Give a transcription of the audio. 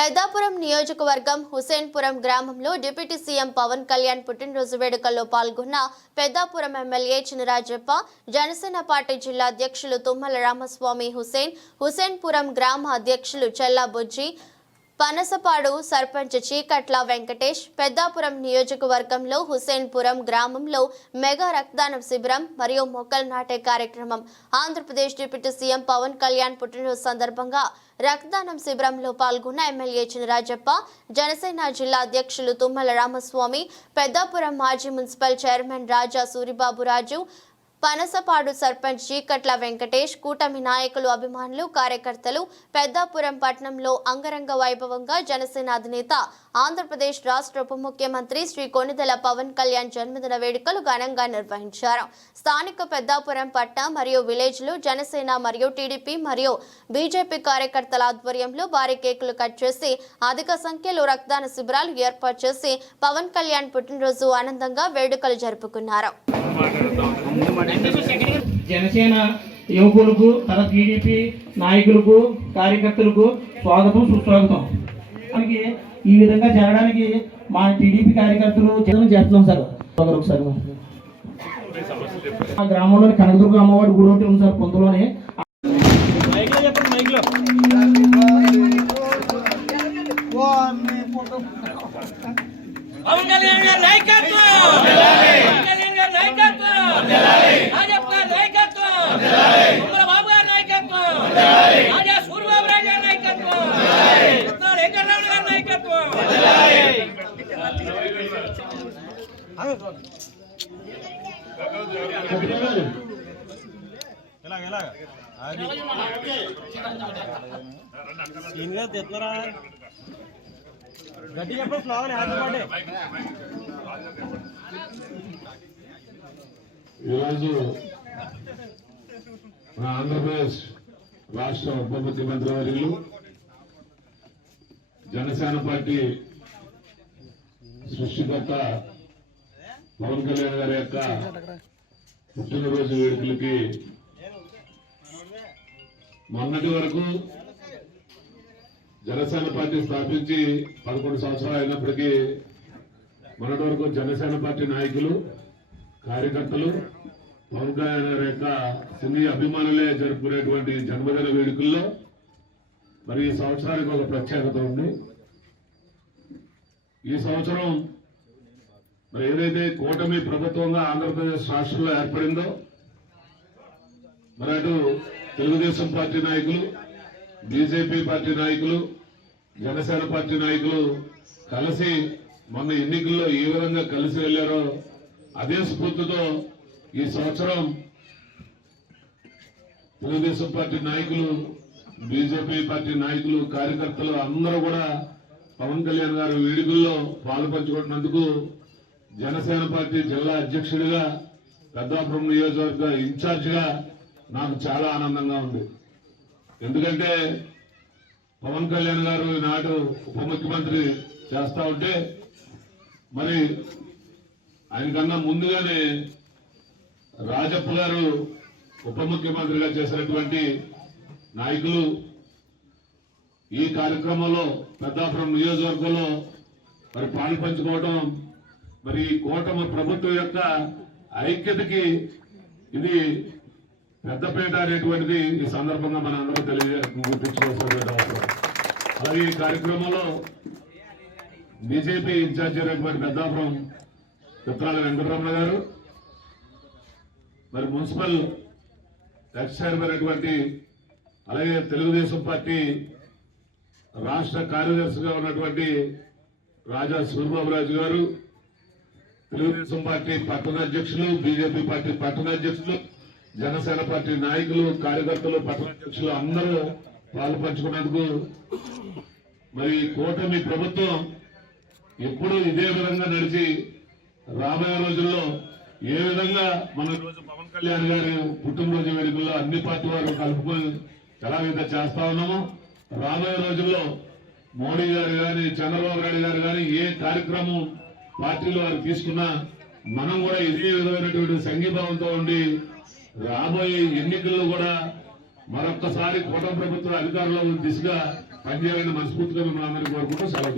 పెద్దాపురం నియోజకవర్గం హుసేన్పురం గ్రామంలో deputy CM Pawan Kalyan పుట్టినరోజు వేడుకల్లో పాల్గొన్న పెద్దాపురం ఎమ్మెల్యే చినరాజప్ప జనసేన పార్టీ జిల్లా అధ్యక్షులు తుమ్మల రామస్వామి హుసేన్ హుసేన్పురం గ్రామ అధ్యక్షులు చెల్లా బుజ్జి పనసపాడు సర్పంచ్ చీకట్ల వెంకటేష్ పెద్దాపురం నియోజకవర్గంలో హుసేన్పురం గ్రామంలో మెగా రక్తదానం శిబిరం మరియు మొక్కలు నాటే కార్యక్రమం. ఆంధ్రప్రదేశ్ డిప్యూటీ సీఎం పవన్ కళ్యాణ్ పుట్టినరోజు సందర్భంగా రక్తదానం శిబిరంలో పాల్గొన్న ఎమ్మెల్యే చినరాజప్ప జనసేన జిల్లా అధ్యక్షులు తుమ్మల రామస్వామి పెద్దాపురం మాజీ మున్సిపల్ చైర్మన్ రాజా సూరిబాబు రాజు పనసపాడు సర్పంచ్ చీకట్ల వెంకటేష్ కూటమి నాయకులు అభిమానులు కార్యకర్తలు పెద్దాపురం పట్టణంలో అంగరంగ వైభవంగా జనసేన అధినేత ఆంధ్రప్రదేశ్ రాష్ట్ర ఉప ముఖ్యమంత్రి శ్రీ కొనిదెల పవన్ కళ్యాణ్ జన్మదిన వేడుకలు ఘనంగా నిర్వహించారు. స్థానిక పెద్దాపురం పట్టణ మరియు విలేజ్లు జనసేన మరియు టీడీపీ మరియు బీజేపీ కార్యకర్తల ఆధ్వర్యంలో భారీ కేకులు కట్ చేసి అధిక సంఖ్యలో రక్తదాన శిబిరాలు ఏర్పాటు చేసి పవన్ కళ్యాణ్ పుట్టినరోజు ఆనందంగా వేడుకలు జరుపుకున్నారు. జనసేన యువకులకు తన టీడీపీ నాయకులకు కార్యకర్తలకు స్వాగతం సుస్వాగతం. మనకి ఈ విధంగా జరగడానికి మా టీడీపీ కార్యకర్తలు జనం చేస్తున్నాం సార్. ఒకరు ఒకసారి. మా గ్రామంలోని కనకదుర్గ అమ్మవారి గుడి ఒకటి ఉంది సార్ పొందులోనే కళ్యాణ్ గారి నాయకత్వం పవన్ కళ్యాణ్ గారి నాయకత్వం రాజప్ప గారి నాయకత్వం ఉమ్మల బాబు గారి నాయకత్వం రాజా సూర్యబాబు రాజు గారి నాయకత్వం రత్నాల వెంకటరావు గారి నాయకత్వం గట్టి చెప్పండి ఫ్లవర్ హ్యాపీ బర్త్డే ఈరోజు మన ఆంధ్రప్రదేశ్ రాష్ట్ర ఉప ముఖ్యమంత్రి వర్యులు జనసేన పార్టీ సృష్టికర్త పవన్ కళ్యాణ్ గారి యొక్క పుట్టినరోజు వేడుకలకి మొన్నటి వరకు జనసేన పార్టీ స్థాపించి పదకొండు సంవత్సరాలు అయినప్పటికీ మొన్నటి వరకు జనసేన పార్టీ నాయకులు కార్యకర్తలు పవన్ కళ్యాణ్ గారి యొక్క సినీ అభిమానులే జరుపుకునేటువంటి జన్మదిన వేడుకల్లో మరి ఈ సంవత్సరానికి ఒక ప్రత్యేకత ఉంది. ఈ సంవత్సరం మరి ఏదైతే కూటమి ప్రభుత్వంగా ఆంధ్రప్రదేశ్ రాష్ట్రంలో ఏర్పడిందో మరి అటు తెలుగుదేశం పార్టీ నాయకులు బీజేపీ పార్టీ నాయకులు జనసేన పార్టీ నాయకులు కలిసి మొన్న ఎన్నికల్లో ఏ విధంగా కలిసి వెళ్ళారో అదే స్ఫూర్తితో ఈ సంవత్సరం తెలుగుదేశం పార్టీ నాయకులు బీజేపీ పార్టీ నాయకులు కార్యకర్తలు అందరూ కూడా పవన్ కళ్యాణ్ గారి వేడుకల్లో పాల్పంచుకుంటున్నందుకు జనసేన పార్టీ జిల్లా అధ్యక్షుడిగా పెద్దాపురం నియోజకవర్గ ఇన్ఛార్జిగా నాకు చాలా ఆనందంగా ఉంది. ఎందుకంటే పవన్ కళ్యాణ్ గారు ఈనాడు ఉప ముఖ్యమంత్రి చేస్తా ఉంటే మరి ఆయనకన్నా ముందుగానే రాజప్ప గారు ఉప ముఖ్యమంత్రిగా చేసినటువంటి నాయకులు ఈ కార్యక్రమంలో పెద్దాపురం నియోజకవర్గంలో మరి పాలు పంచుకోవడం మరి ఈ కూటమి ప్రభుత్వం యొక్క ఐక్యతకి ఇది పెద్దపేట అనేటువంటిది ఈ సందర్భంగా మన అందరూ తెలియజే గుర్తించుకోవాల్సిన అవసరం. అలాగే ఈ కార్యక్రమంలో బీజేపీ ఇన్ఛార్జ్ అయినటువంటి పెద్దాపురం చిత్రాల వెంకటరమణ గారు మరి మున్సిపల్ ఎక్స్ చైర్మన్ అయినటువంటి అలాగే తెలుగుదేశం పార్టీ రాష్ట్ర కార్యదర్శిగా ఉన్నటువంటి రాజా సూర్యబాబురాజు గారు తెలుగుదేశం పార్టీ పట్టణ అధ్యక్షులు బీజేపీ పార్టీ పట్టణాధ్యక్షులు జనసేన పార్టీ నాయకులు కార్యకర్తలు పట్టణ అధ్యక్షులు అందరూ పాలు పంచుకున్నందుకు మరి కూటమి ప్రభుత్వం ఎప్పుడు ఇదే విధంగా నడిచి రాబోయే రోజుల్లో ఏ విధంగా మన రోజు పవన్ కళ్యాణ్ గారి పుట్టినరోజు వేడుకల్లో అన్ని పార్టీ వారు కలుపుకొని ఎలాగైతే చేస్తా ఉన్నామో రాబోయే రోజుల్లో మోడీ గారు కానీ చంద్రబాబు నాయుడు గారు కానీ ఏ కార్యక్రమం పార్టీలో వారు తీసుకున్నా మనం కూడా ఇదే విధమైనటువంటి సంఘీభావంతో ఉండి రాబోయే ఎన్నికల్లో కూడా మరొక్కసారి కూటమి ప్రభుత్వ అధికారంలో దిశగా పనిచేయాలని మనస్ఫూర్తిగా మిమ్మల్ని అందరికీ కోరుకుంటూ సెలవు